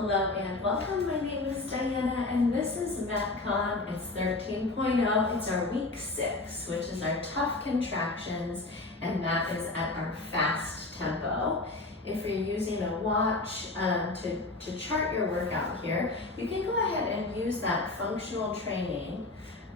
Hello and welcome. My name is Diana and this is MetCon. It's 13.0. It's our week 6, which is our tough contractions, and that is at our fast tempo. If you're using a watch to chart your workout here, you can go ahead and use that functional training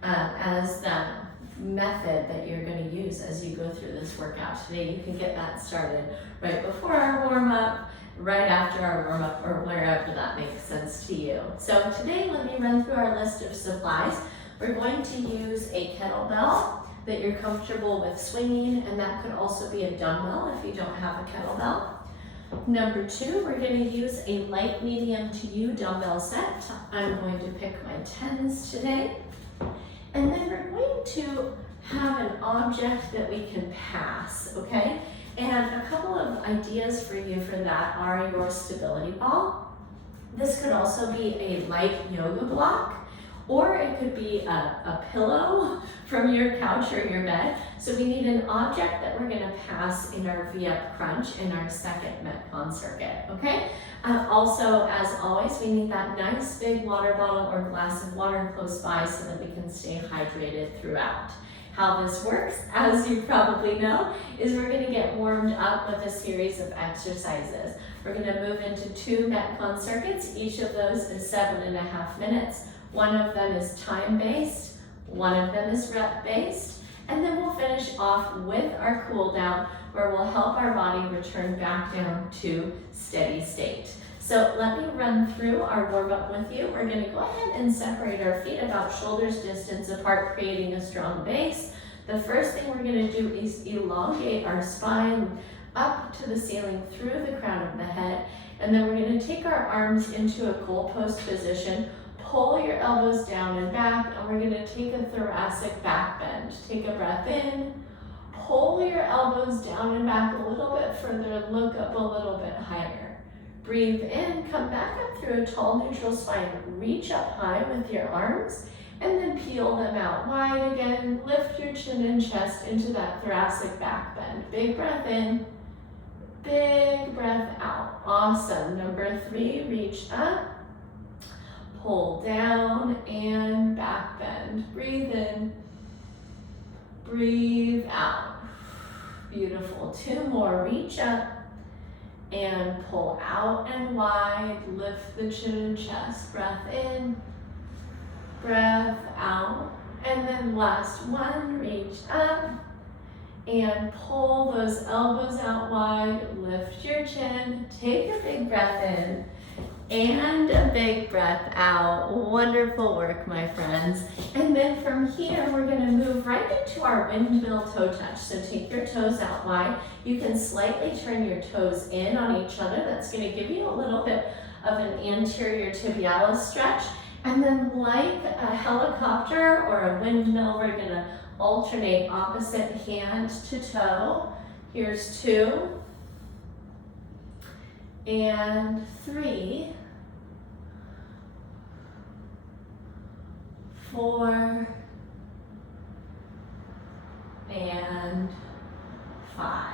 as that method that you're going to use as you go through this workout today. You can get that started right before our warm-up, right after our warm-up, or wherever that makes sense to you. So today, let me run through our list of supplies. We're going to use a kettlebell that you're comfortable with swinging, and that could also be a dumbbell if you don't have a kettlebell. Number 2, we're going to use a light, medium to you dumbbell set. I'm going to pick my 10s today. And then we're going to have an object that we can pass, okay? And a couple of ideas for you for that are your stability ball. This could also be a light yoga block, or it could be a pillow from your couch or your bed. So we need an object that we're gonna pass in our V-up crunch in our second MetCon circuit, okay? Also, as always, we need that nice big water bottle or glass of water close by so that we can stay hydrated throughout. How this works, as you probably know, is we're gonna get warmed up with a series of exercises. We're gonna move into 2 MetCon circuits. Each of those is 7.5 minutes. One of them is time-based, one of them is rep-based, and then we'll finish off with our cool down where we'll help our body return back down to steady state. So let me run through our warm-up with you. We're gonna go ahead and separate our feet about shoulders distance apart, creating a strong base. The first thing we're gonna do is elongate our spine up to the ceiling through the crown of the head, and then we're gonna take our arms into a goalpost position, pull your elbows down and back, and we're gonna take a thoracic back bend. Take a breath in, pull your elbows down and back a little bit further, look up a little bit higher. Breathe in, come back up through a tall neutral spine, reach up high with your arms, and then peel them out wide again. Lift your chin and chest into that thoracic back bend. Big breath in, big breath out. Awesome. Number 3, reach up, pull down, and back bend. Breathe in, breathe out. Beautiful. 2 more, reach up, and pull out and wide, lift the chin and chest, breath in, breath out, and then last one, reach up, and pull those elbows out wide, lift your chin, take a big breath in, and a big breath out. Wonderful work, my friends. And then from here, we're gonna move right into our windmill toe touch. So take your toes out wide. You can slightly turn your toes in on each other. That's gonna give you a little bit of an anterior tibialis stretch. And then like a helicopter or a windmill, we're gonna alternate opposite hand to toe. Here's 2. And 3, 4, and 5.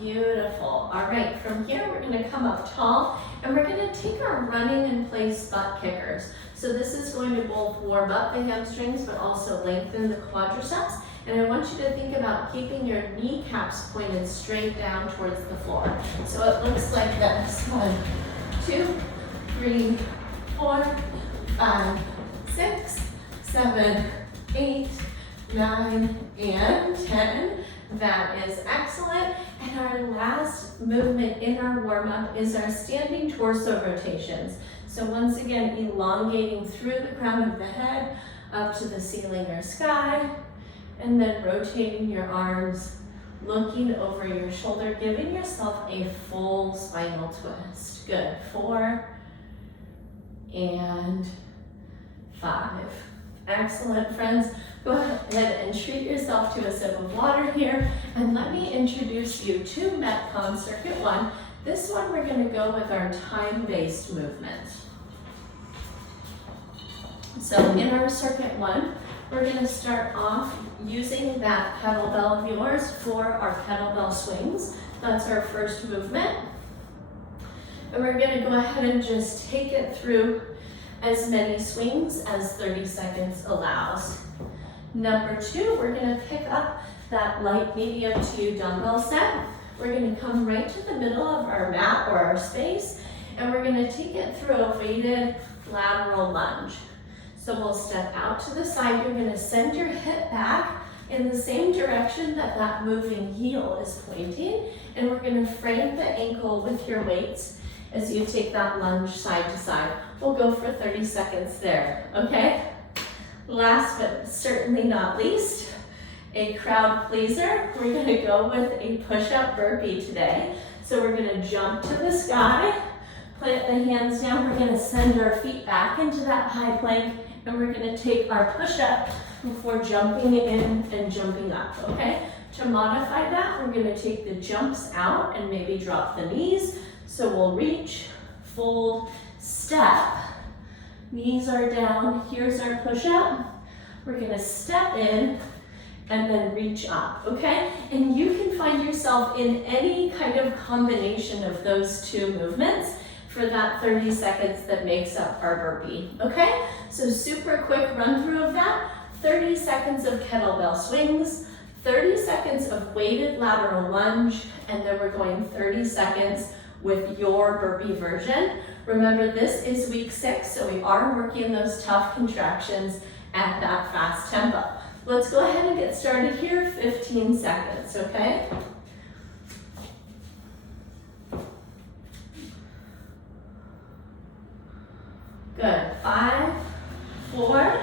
Beautiful. All right, from here we're gonna come up tall and we're gonna take our running in place butt kickers. So this is going to both warm up the hamstrings but also lengthen the quadriceps. And I want you to think about keeping your kneecaps pointed straight down towards the floor. So it looks like this. 1, 2, 3, 4, 5, 6, 7, 8, 9, and 10. That is excellent. And our last movement in our warm-up is our standing torso rotations. So once again, elongating through the crown of the head up to the ceiling or sky, and then rotating your arms, looking over your shoulder, giving yourself a full spinal twist. Good. 4 and 5. Excellent, friends. Go ahead and treat yourself to a sip of water here, and let me introduce you to MetCon Circuit 1. This one we're going to go with our time-based movement. So in our Circuit 1, we're going to start off using that kettlebell of yours for our kettlebell swings. That's our first movement. And we're gonna go ahead and just take it through as many swings as 30 seconds allows. Number 2, we're gonna pick up that light medium to you dumbbell set. We're gonna come right to the middle of our mat or our space, and we're gonna take it through a weighted lateral lunge. So we'll step out to the side. You're gonna send your hip back in the same direction that that moving heel is pointing, and we're gonna frame the ankle with your weights as you take that lunge side to side. We'll go for 30 seconds there, okay? Last but certainly not least, a crowd pleaser. We're gonna go with a push-up burpee today. So we're gonna jump to the sky, plant the hands down. We're gonna send our feet back into that high plank, and we're gonna take our push-up before jumping in and jumping up, okay? To modify that, we're gonna take the jumps out and maybe drop the knees. So we'll reach, fold, step. Knees are down. Here's our push-up. We're gonna step in and then reach up, okay? And you can find yourself in any kind of combination of those two movements for that 30 seconds that makes up our burpee, okay? So super quick run through of that. 30 seconds of kettlebell swings, 30 seconds of weighted lateral lunge, and then we're going 30 seconds with your burpee version. Remember, this is week 6, so we are working those tough contractions at that fast tempo. Let's go ahead and get started here, 15 seconds, okay? Good, 5, 4,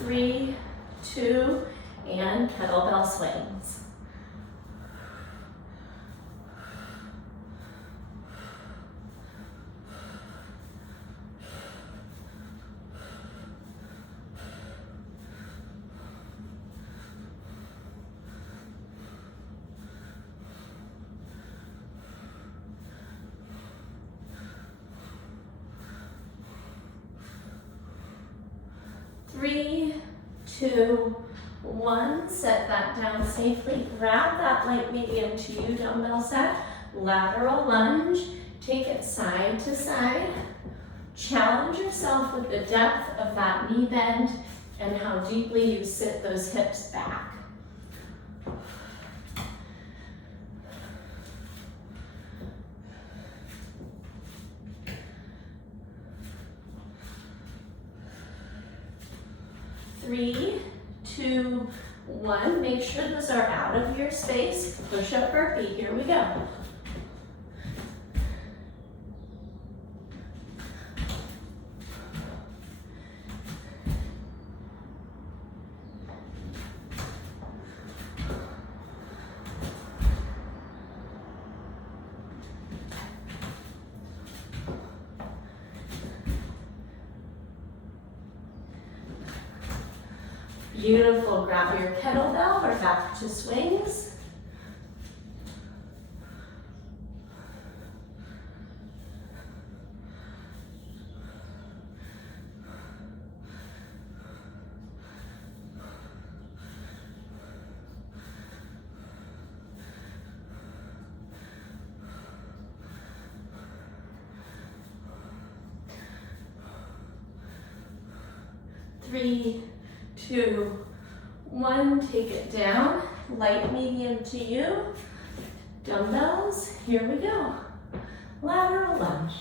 3, 2, and kettlebell swings. Three, 2, 1, set that down safely. Grab that light medium to you dumbbell set, lateral lunge, take it side to side. Challenge yourself with the depth of that knee bend and how deeply you sit those hips back. Three, 2, 1. Make sure those are out of your space. Push up burpee. Here we go. Beautiful. Grab your kettlebell. We're back to swings. Three, 2, 1, take it down, light medium to you, dumbbells, here we go, lateral lunge.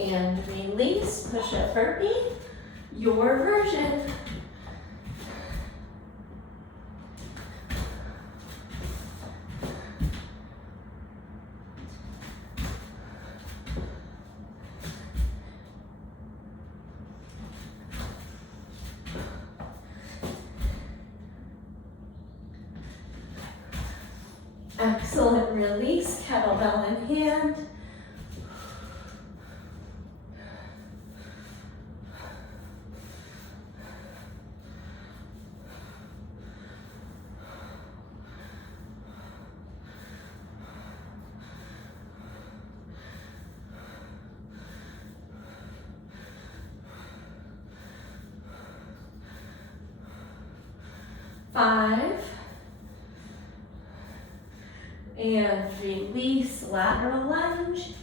And release, push up burpee, your version. Excellent, release, kettlebell in hand. 5, and release, lateral lunge.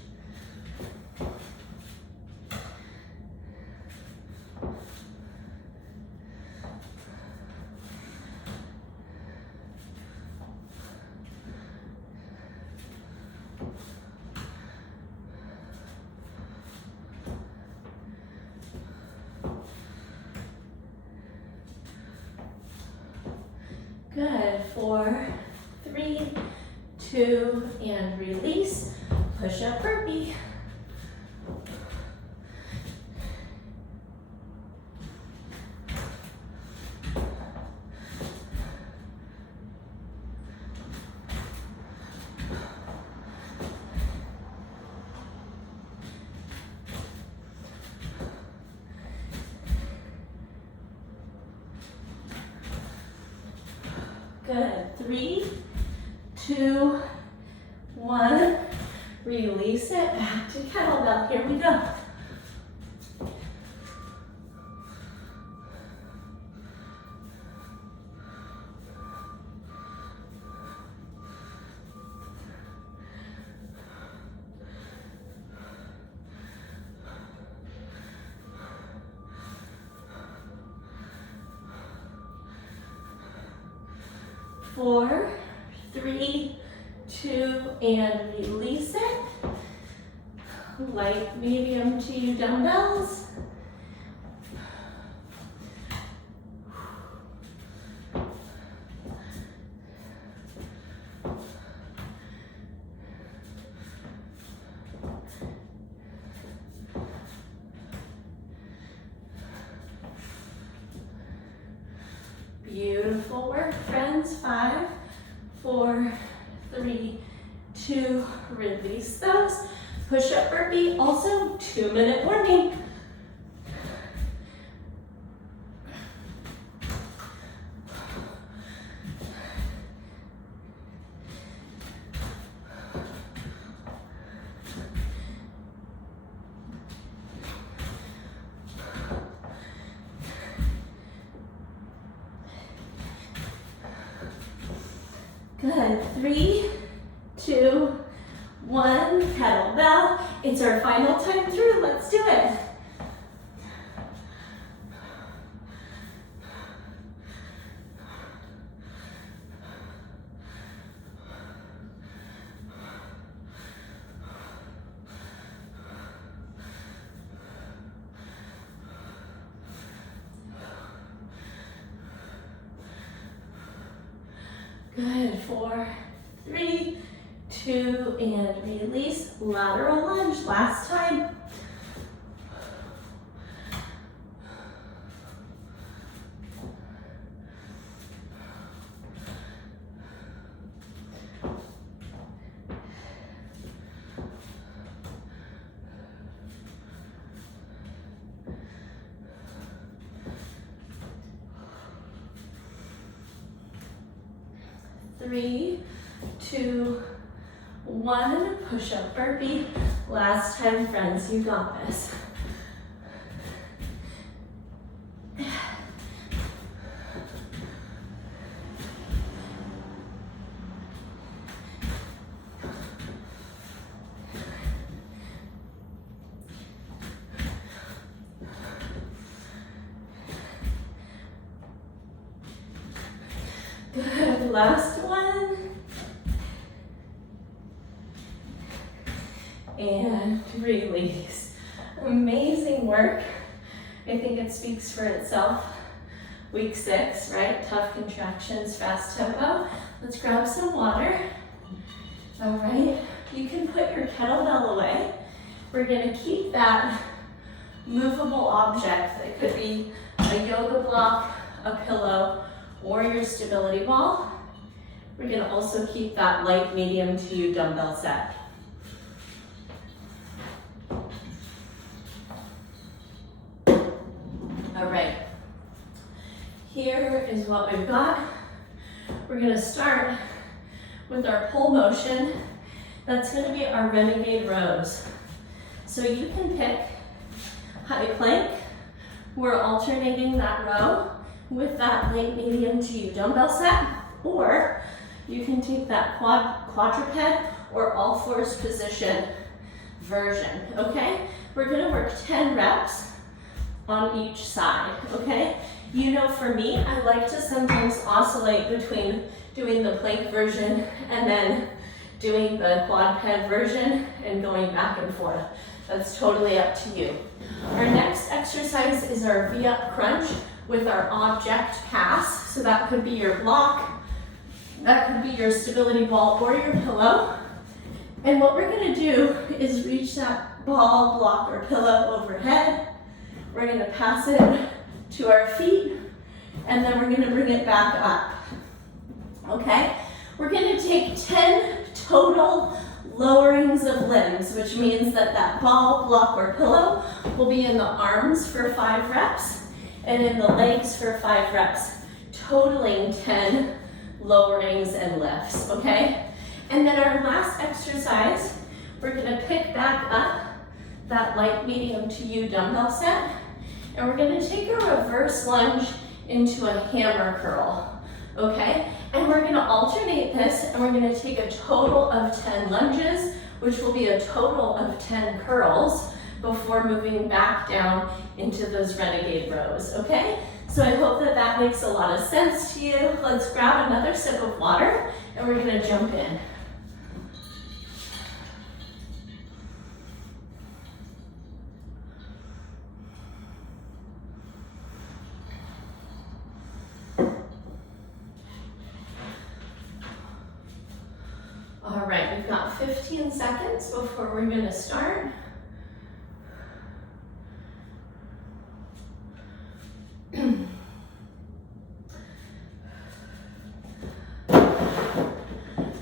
Good, 4, 3, 2, and release, push up burpee. Good, 3, 2, 1, release it, back to kettlebell, here we go. Four, 3, 2, and release it. Light, medium to you dumbbells. Beautiful work, friends. 5, 4, 3, 2, release those. Push up burpee, also 2-minute warming. Good, 3, 2, 1, kettlebell. It's our final time through, let's do it. Good, 4, 3, 2, and release, lateral lunge, last time. Three, 2, 1, push up burpee. Last time, friends, you got this. Good, last one. And release. Amazing work. I think it speaks for itself. Week 6, right? Tough contractions, fast tempo. Let's grab some water. All right, you can put your kettlebell away. We're gonna keep that movable object. It could be a yoga block, a pillow, or your stability ball. We're gonna also keep that light, medium to you dumbbell set. All right, here is what we've got. We're gonna start with our pull motion. That's gonna be our renegade rows. So you can pick high plank. We're alternating that row with that light medium to you dumbbell set, or you can take that quadruped or all fours position version, okay? We're gonna work 10 reps on each side, okay? You know, for me, I like to sometimes oscillate between doing the plank version and then doing the quadruped version and going back and forth. That's totally up to you. Our next exercise is our V-up crunch with our object pass. So that could be your block, that could be your stability ball or your pillow. And what we're gonna do is reach that ball, block, or pillow overhead. We're gonna pass it to our feet, and then we're gonna bring it back up, okay? We're gonna take 10 total lowerings of limbs, which means that that ball, block, or pillow will be in the arms for 5 reps and in the legs for 5 reps, totaling 10 lowerings and lifts, okay? And then our last exercise, we're gonna pick back up that light medium to you dumbbell set, and we're gonna take a reverse lunge into a hammer curl, okay? And we're gonna alternate this, and we're gonna take a total of 10 lunges, which will be a total of 10 curls before moving back down into those renegade rows, okay? So I hope that that makes a lot of sense to you. Let's grab another sip of water, and we're gonna jump in. All right, we've got 15 seconds before we're gonna start.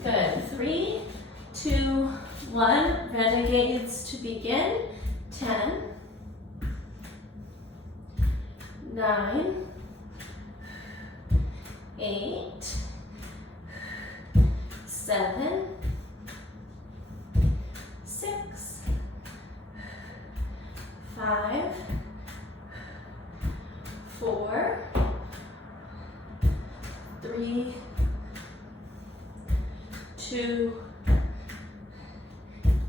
Good, 3, 2, 1, renegades to begin. 10, 9, 8, 7, 6, 5, 4, 3, 2,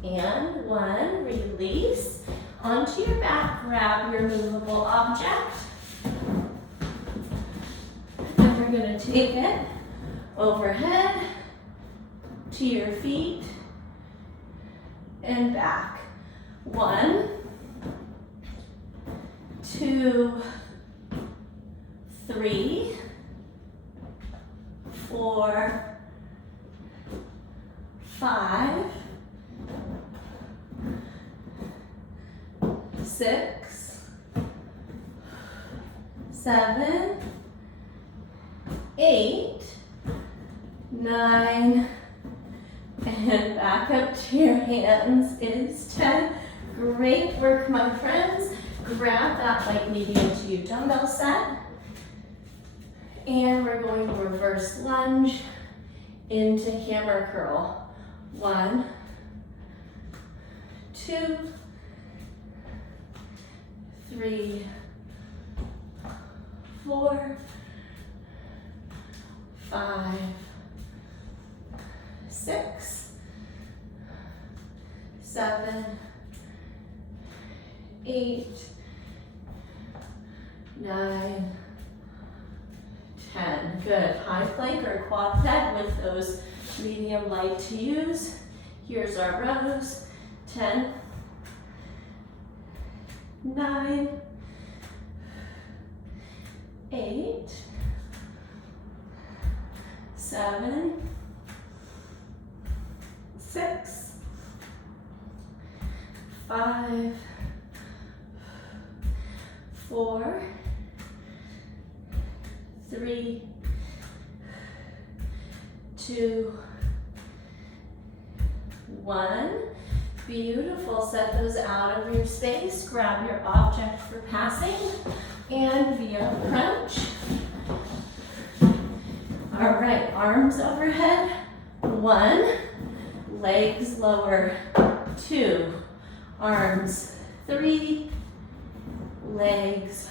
and 1. Release. Onto your back, grab your movable object. And we're going to take it overhead to your feet and back. 1, 2, 3, 4, 5, 6, 7, 8, 9, and back up to your hands is 10. Great work, my friends. Grab that light medium to you dumbbell set. And we're going to reverse lunge into hammer curl. 1, 2, 3, 4, 5, 6, 7, 8, 9, 10. Good. High plank or quadruped with those medium light to use. Here's our rows. 10, 9, 8, 7, 6, 5, 4, 3, 2, 1. Beautiful. Set those out of your space. Grab your object for passing and V-up crunch. All right, arms overhead. 1, legs lower. 2, arms. 3, legs.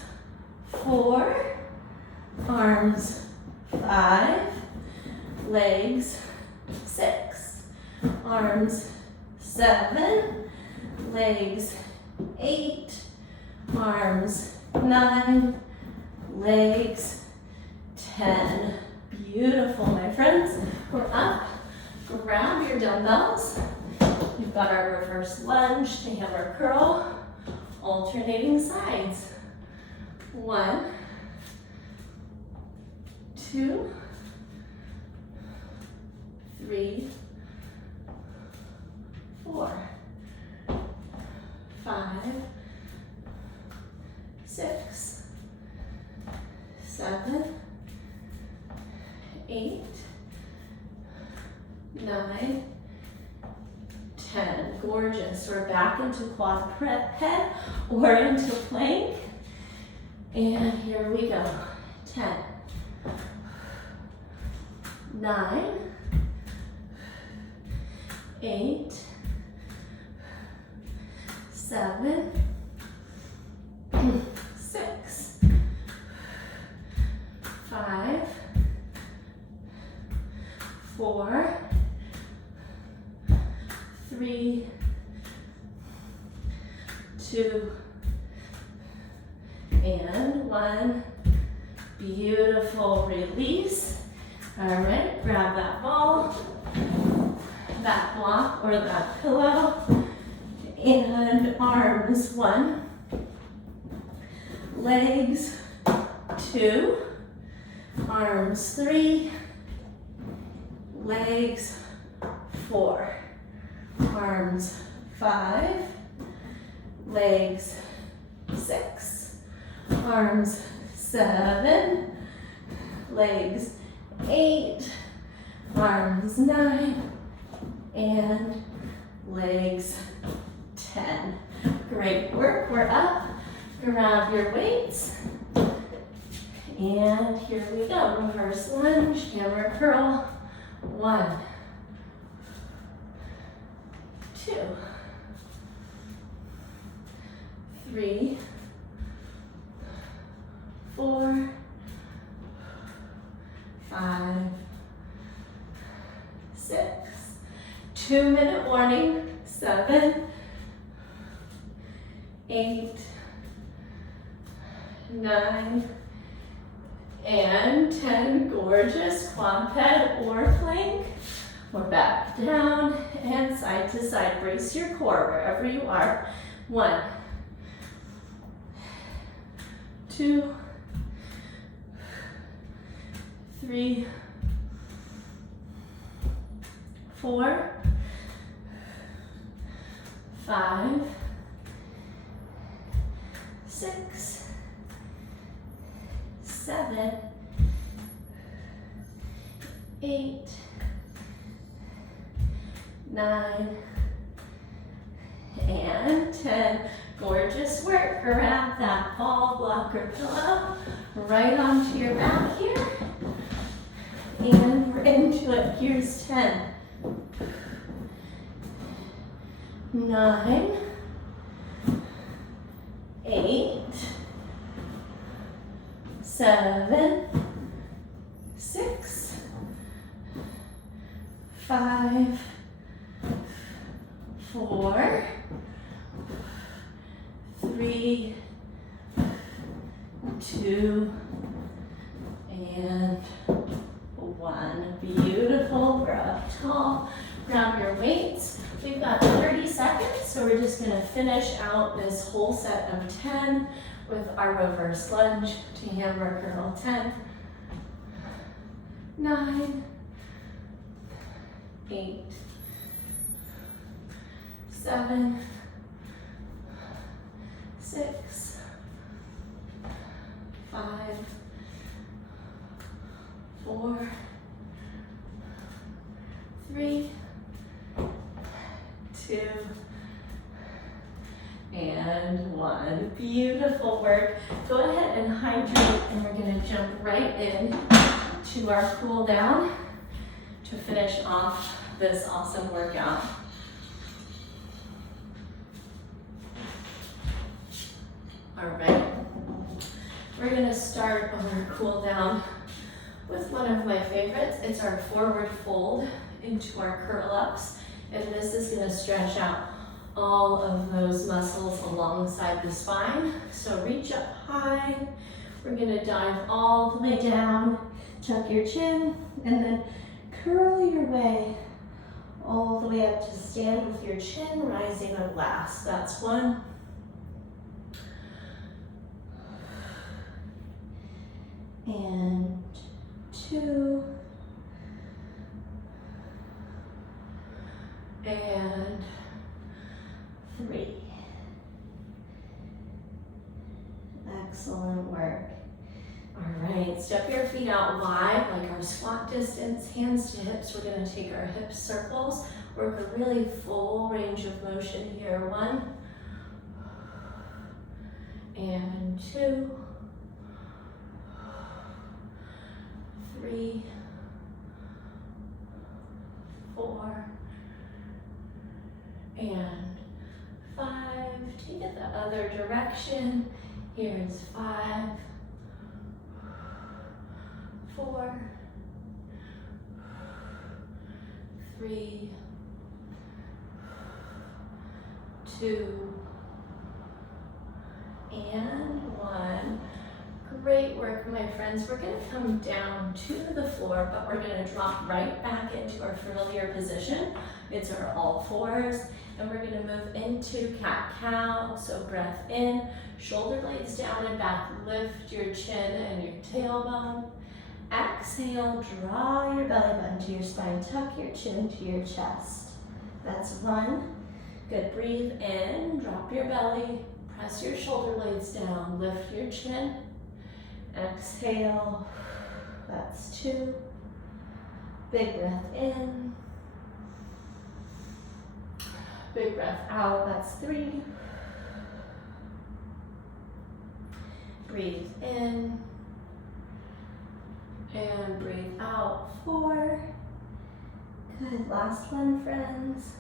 4, arms 5, legs 6, arms 7, legs 8, arms 9, legs 10. Beautiful, my friends. We're up. Grab your dumbbells. We've got our reverse lunge to hammer curl, alternating sides. 1, 2, 3, 4, 5, 6, 7, 8, 9, 10. Gorgeous. We're back into quadruped or into plank. And here we go. 10, 9, 8, 7, 6, 5, 4, 3, 2, and 1. Beautiful release. All right, grab that ball, that block or that pillow, and arms 1, legs 2, arms 3, legs 4, arms 5, legs 6, arms 7, legs 8, arms 9, and legs 10. Great work. We're up. Grab your weights. And here we go. Reverse lunge, hammer curl. 1, 2, 3, 4, 5, 6. 2-minute warning. 7, 8, 9, and 10. Gorgeous. Quadruped or plank. We're back down and side to side. Brace your core wherever you are. 1, 2, 3, 4, 5, 6, 7, 8, 9, and 10. Gorgeous work. Grab that ball, block, or pillow right onto your back here. And we're into it. Here's 10, 9, 8, 7, 6, 5, 4, 3, 2, and 1. Beautiful. We're up tall. Grab your weights. We've got 30 seconds, so we're just going to finish out this whole set of 10 with our reverse lunge to hammer curl. 10, 9, 8, 7, 6, 5, 4, 3, 2, and 1. Beautiful work. Go ahead and hydrate, and we're going to jump right in to our cool down to finish off this awesome workout. All right. We're gonna start on our cool down with one of my favorites. It's our forward fold into our curl ups. And this is gonna stretch out all of those muscles alongside the spine. So reach up high. We're gonna dive all the way down, tuck your chin, and then curl your way all the way up to stand with your chin rising up last. That's 1. And 2. And 3. Excellent work. All right, step your feet out wide, like our squat distance, hands to hips. We're gonna take our hip circles, work a really full range of motion here. 1, and 2, 3, 4, and 5. Take it the other direction. Here's 5, 4, 3, 2, and 1. Great work, my friends. We're going to come down to the floor, but we're going to drop right back into our familiar position. It's our all fours, and we're going to move into cat-cow. So breath in, shoulder blades down and back. Lift your chin and your tailbone. Exhale, draw your belly button to your spine. Tuck your chin to your chest. That's 1. Good. Breathe in, drop your belly, press your shoulder blades down, lift your chin. Exhale, that's 2. Big breath in. Big breath out, that's 3. Breathe in. And breathe out, 4. Good, last one, friends.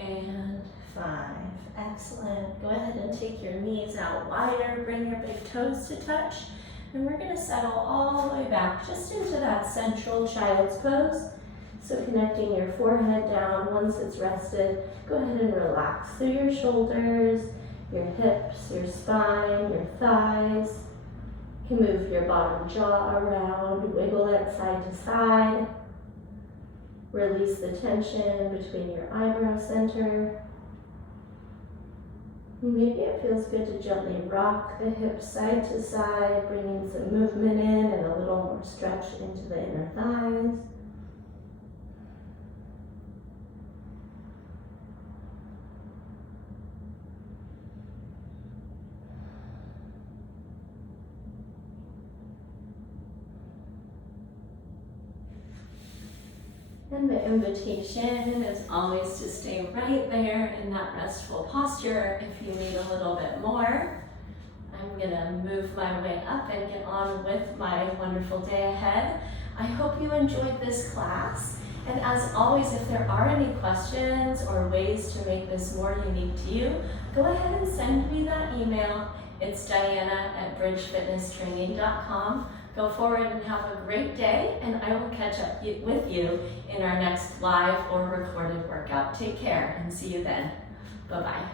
And 5. Excellent. Go ahead and take your knees out wider, bring your big toes to touch, and we're gonna settle all the way back just into that central child's pose. So connecting your forehead down. Once it's rested, go ahead and relax through your shoulders, your hips, your spine, your thighs. You can move your bottom jaw around, wiggle it side to side. Release the tension between your eyebrow center. Maybe it feels good to gently rock the hips side to side, bringing some movement in and a little more stretch into the inner thighs. And the invitation is always to stay right there in that restful posture. If you need a little bit more, I'm gonna move my way up and get on with my wonderful day ahead. I hope you enjoyed this class. And as always, if there are any questions or ways to make this more unique to you, go ahead and send me that email. It's diana@bridgefitnesstraining.com. Go forward and have a great day, and I will catch up with you in our next live or recorded workout. Take care and see you then. Bye-bye.